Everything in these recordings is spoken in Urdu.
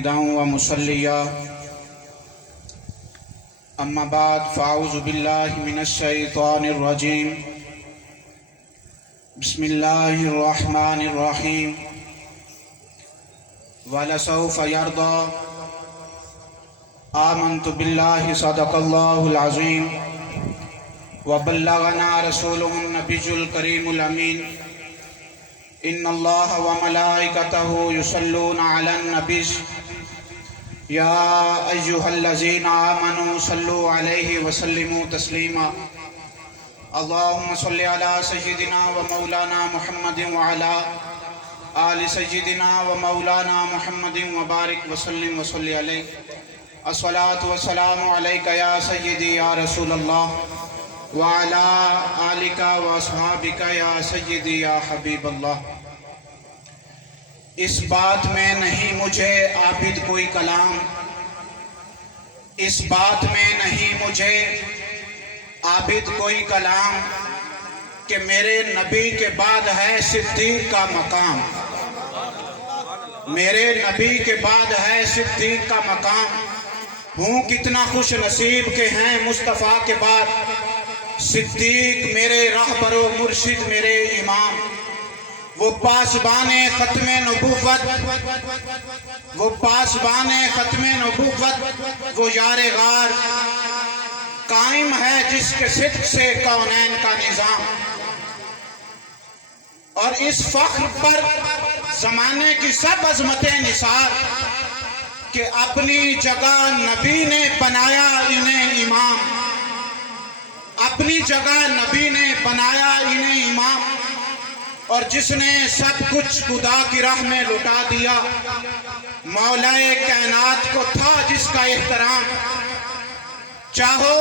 عابدا ومصليا أما بعد فأعوذ بالله من الشيطان الرجيم بسم الله الرحمن الرحيم ولسوف يرضى آمنت بالله صدق الله العظيم وبلغنا رسوله النبي الكريم الأمين إن الله وملائكته يصلون على النبي يا أيها الذين آمنوا صلوا عليه وسلموا تسليما اللهم صل على سيدنا ومولانا محمد وعلى آل سيدنا ومولانا محمد وبارك وسلم وصل عليه الصلاة والسلام عليك يا سيدي يا رسول الله وعلى آلك وأصحابك يا سيدي يا حبیب اللہ۔ اس بات میں نہیں مجھے عابد کوئی کلام، اس بات میں نہیں مجھے عابد کوئی کلام کہ میرے نبی کے بعد ہے صدیق کا مقام، میرے نبی کے بعد ہے صدیق کا مقام۔ ہوں کتنا خوش نصیب کے ہیں مصطفیٰ کے بعد صدیق میرے رہبر و مرشد میرے امام۔ وہ پاسبان ختم نبوت، وہ پاسبان ختم نبوت، وہ یار غار قائم ہے جس کے صدق سے کونین کا نظام۔ اور اس فخر پر زمانے کی سب عظمتیں نثار کہ اپنی جگہ نبی نے بنایا انہیں امام، اپنی جگہ نبی نے بنایا انہیں امام۔ اور جس نے سب کچھ خدا کی راہ میں لٹا دیا، مولا کائنات کو تھا جس کا احترام۔ چاہو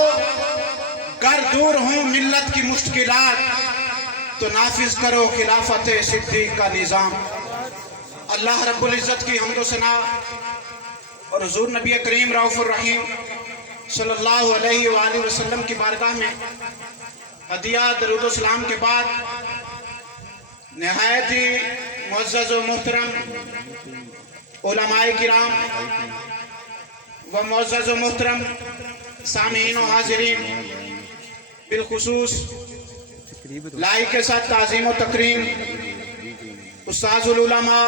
گر دور ہوں ملت کی مشکلات تو نافذ کرو خلافت صدیق کا نظام۔ اللہ رب العزت کی حمد و ثنا اور حضور نبی کریم رؤوف الرحیم صلی اللہ علیہ وآلہ وسلم کی بارگاہ میں ہدیہ درود و سلام کے بعد نہایت ہی معزز و محترم علماء کرام و معزز و محترم سامعین و حاضرین، بالخصوص لائق کے ساتھ تعظیم و تکریم استاذ العلماء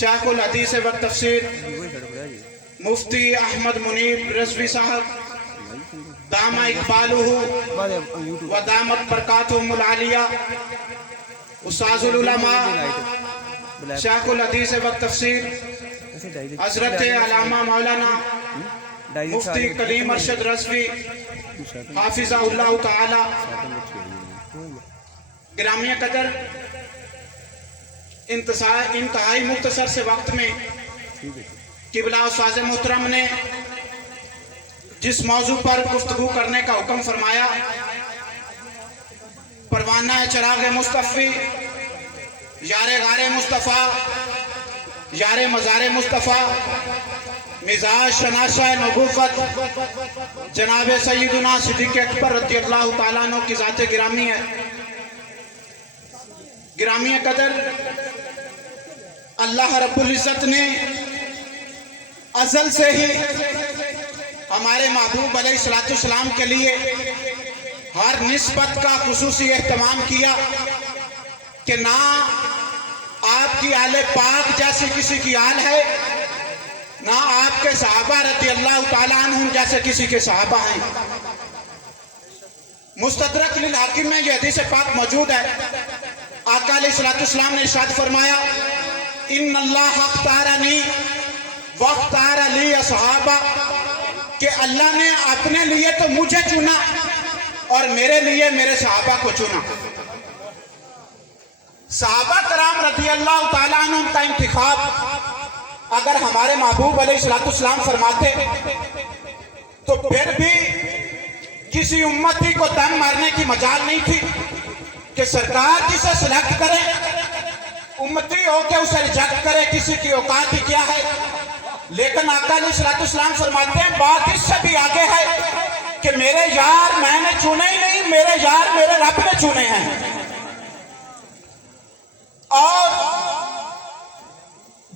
شیخ الحدیث و تفسیر مفتی احمد منیر رضوی صاحب دامہ اقبالہ و دامت برکاتہم العالیہ، استاذ العلماء شیخ الحدیث و تفسیر حضرت علامہ مولانا مفتی کلیم ارشد رضوی حافظہ اللہ تعالی۔ گرامی قدر، انتہائی مختصر سے وقت میں قبلہ استاذ محترم نے جس موضوع پر گفتگو کرنے کا حکم فرمایا، پروانہ چراغ مصطفی، یار غار مصطفیٰ، یار مزار مصطفیٰ، مزاج شناسہ نبوت جناب سیدنا صدیق اکبر رضی اللہ تعالیٰ عنہ کی ذات گرامی ہے۔ گرامی قدر، اللہ رب العزت نے ازل سے ہی ہمارے محبوب علیہ السلام کے لیے ہر نسبت کا خصوصی اہتمام کیا کہ نہ آپ کی آل پاک جیسی کسی کی آل ہے، نہ آپ کے صحابہ رضی اللہ تعالیٰ عنہم جیسے کسی کے صحابہ ہیں۔ مستدرک للحاکم میں یہ حدیث پاک موجود ہے۔ آقا علیہ السلام نے ارشاد فرمایا، ان اللہ اختارنی واختار لی اصحابہ، کہ اللہ نے اپنے لیے تو مجھے چنا اور میرے لیے میرے صحابہ کو چنا۔ صحابہ کرام رضی اللہ تعالیٰ عنہ کا انتخاب اگر ہمارے محبوب علیہ السلام فرماتے تو پھر بھی کسی امتی کو دم مارنے کی مجال نہیں تھی کہ سرکار جسے سلیکٹ کرے، امتی ہو کے اسے ریجیکٹ کرے، کسی کی اوقات ہی کیا ہے۔ لیکن آقا علیہ السلام فرماتے ہیں بات اس سے بھی آگے ہے کہ میرے یار میں نے چنے ہی نہیں، میرے یار میرے رب نے چنے ہیں۔ اور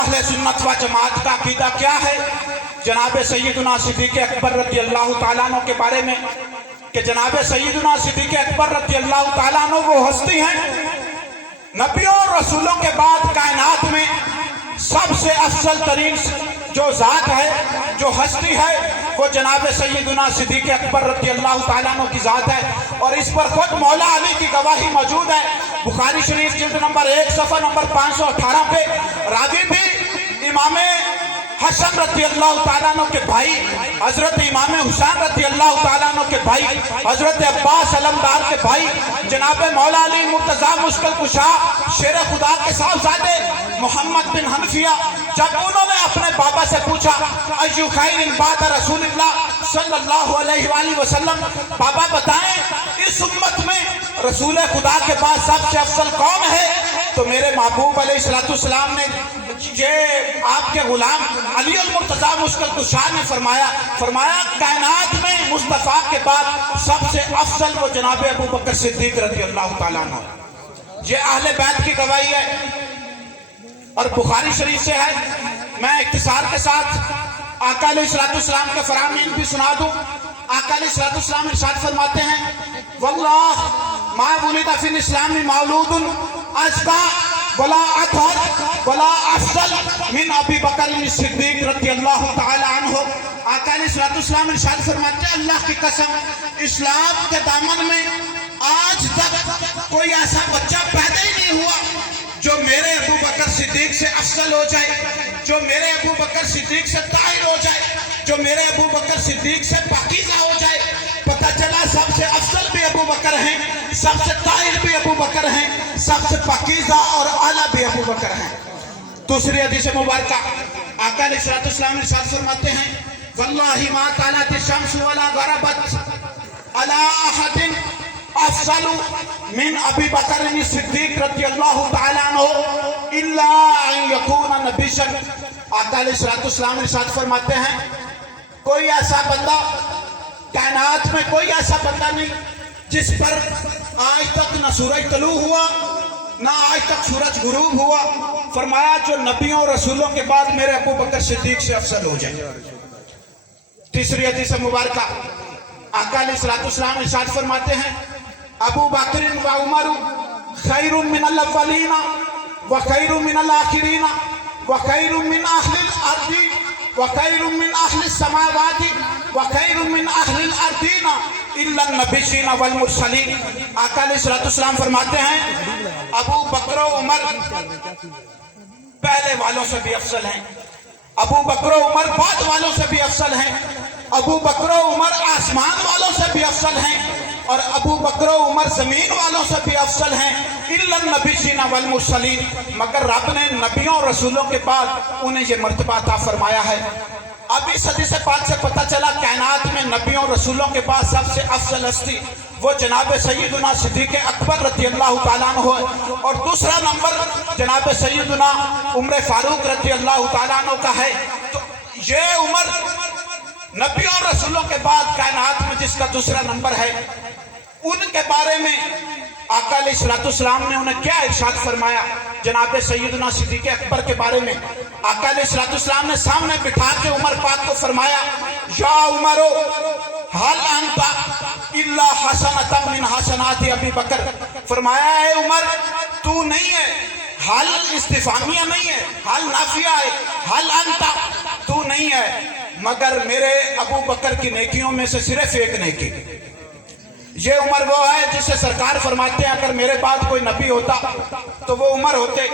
اہل سنت و جماعت کا عقیدہ کیا ہے جناب سیدنا صدیق اکبر رضی اللہ تعالیٰ عنہ کے بارے میں کہ جناب سیدنا صدیق اکبر رضی اللہ تعالیٰ عنہ وہ ہستی ہیں نبیوں اور رسولوں کے بعد کائنات میں سب سے افضل ترین جو ذات ہے جو ہستی ہے وہ جناب سیدنا صدیق اکبر رضی اللہ تعالیٰ عنہ کی ذات ہے، اور اس پر خود مولا علی کی گواہی موجود ہے۔ بخاری شریف جلد نمبر 1 صفحہ نمبر 518 پہ راوی بھی امام حسن رضی اللہ تعالیٰ عنہ کے بھائی حضرت امام حسین رضی اللہ تعالیٰ عنہ کے بھائی حضرت عباس علمدار کے بھائی جناب مولا علی مرتضیٰ مشکل کشا شیر خدا کے صاحبزادے محمد بن حنفیہ جب انہوں نے اپنے بابا سے پوچھا ایو خیر بعد رسول اللہ صلی اللہ علیہ وآلہ وسلم، بابا بتائیں اس امت میں رسول خدا کے بعد سب سے افضل کون ہے؟ تو میرے محبوب علیہ السلام نے یہ آپ کے غلام علی المرتضیٰ مشکل کشا نے فرمایا کائنات میں مصطفیٰ کے بعد سب سے افضل وہ جناب ابو بکر صدیق رضی اللہ تعالیٰ عنہ۔ یہ اہل بیت کی گواہی ہے اور بخاری شریف سے ہے۔ میں اختصار کے ساتھ آقا علیہ السلام کے فرامین بھی سنا دوں۔ آقا علیہ السلام ارشاد فرماتے ہیں واللہ ما ولد فی الاسلام مولود ازکا ولا اطہر ولا افضل من ابی بکر صدیق رضی اللہ تعالی عنہ۔ آقا علیہ السلام ارشاد فرماتے ہیں اللہ کی قسم اسلام کے دامن میں آج تک کوئی ایسا بچہ پیدا ہی نہیں ہوا جو میرے ابو بکر صدیق سے افضل ہو جائے، جو میرے ابو بکر صدیق سے طاہر ہو جائے، جو میرے ابو بکر صدیق سے پاکیزہ ہو جائے۔ پتہ چلا سب سے افضل بھی ابو بکر ہیں، سب سے طاہر بھی ابو بکر ہیں، سب سے پاکیزہ اور اعلیٰ بھی ابو بکر ہیں۔ دوسری حدیث مبارکہ آقا علیہ السلام ارشاد فرماتے ہیں واللہ ما طالعت الشمس ولا غربت علی احد افضل من ابی بکر صدیق رضی اللہ تعالی عنہ الا ان یکون نبیا۔ آقا علیہ السلام ارشاد فرماتے ہیں کوئی ایسا بندہ کائنات میں کوئی ایسا بندہ نہیں جس پر آج تک نہ سورج طلوع ہوا نہ آج تک سورج غروب ہوا، فرمایا جو نبیوں اور رسولوں کے بعد میرے ابو بکر صدیق سے افضل ہو جائے۔ تیسری حدیث مبارکہ آقا علیہ السلام ارشاد فرماتے ہیں ابو بکر و عمر خیر من الاولین و خیر من الاخرین و خیر من اہل الارض و خیر من اہل السماوات و خیر من اہل الارضین الا النبیین والمرسلین۔ آقا علیہ السلام فرماتے ہیں ابو بکر و عمر پہلے والوں سے بھی افضل ہیں، ابو بکر و عمر بعد والوں سے بھی افضل ہیں، ابو بکر و عمر آسمان والوں سے بھی افضل ہیں، اور ابو بکر و عمر زمین والوں سے بھی افضل ہیں الا النبیین والمرسلین، مگر رب نے نبیوں اور رسولوں کے بعد انہیں یہ مرتبہ عطا فرمایا ہے۔ اب اس حدیث پاک سے پتہ چلا کائنات میں نبیوں اور رسولوں کے بعد سب سے افضل ہستی وہ جناب سیدنا صدیق اکبر رضی اللہ تعالیٰ عنہ ہے، اور دوسرا نمبر جناب سیدنا عمر فاروق رضی اللہ تعالیٰ عنہ کا ہے۔ تو یہ عمر نبیوں اور رسولوں کے بعد کائنات میں جس کا دوسرا نمبر ہے، ان کے بارے میں آقا علیہ السلام نے انہیں کیا ارشاد فرمایا جناب سیدنا صدیق اکبر کے بارے میں؟ آقا علیہ السلام نے سامنے بٹھا کے عمر پاک کو فرمایا یا عمرو حل انت الا حسنۃ من حسنات ابی بکر، فرمایا اے عمر تو نہیں ہے، حل استفہامیہ نہیں ہے، حل نافیہ ہے، حل انت تو نہیں ہے مگر میرے ابو بکر کی نیکیوں میں سے صرف ایک نیکی۔ یہ عمر وہ ہے جس سے سرکار فرماتے ہیں اگر میرے بعد کوئی نبی ہوتا تو وہ عمر ہوتے۔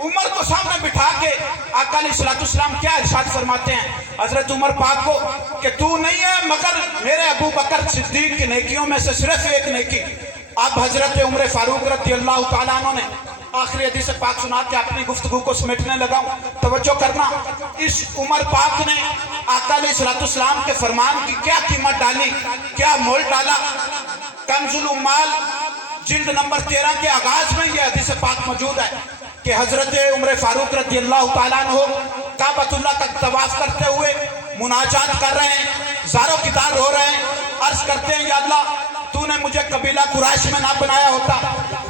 عمر کو سامنے بٹھا کے آقا علیہ السلام کیا ارشاد فرماتے ہیں حضرت عمر پاک کو کہ تو نہیں ہے مگر میرے ابو بکر صدیق کی نیکیوں میں سے صرف ایک نیکی۔ اب حضرت عمر فاروق رضی اللہ تعالیٰ عنہ نے آخری حدیث پاک سنا کے اپنی گفتگو کو سمیٹنے لگا ہوں، توجہ کرنا۔ اس عمر پاک نے آقا علیہ السلام کے فرمان کی کیا قیمت ڈالی، کیا مول ڈالا۔ کنز العمال جلد نمبر 13 کے آغاز میں یہ حدیث پاک موجود ہے کہ حضرت عمر فاروق رضی اللہ تعالیٰ عنہ کعبۃ اللہ تک طواف کرتے ہوئے مناجات کر رہے ہیں، زاروں کی دار ہو رہے ہیں، عرض کرتے ہیں یا اللہ تو نے مجھے قبیلہ قریش میں نہ بنایا ہوتا،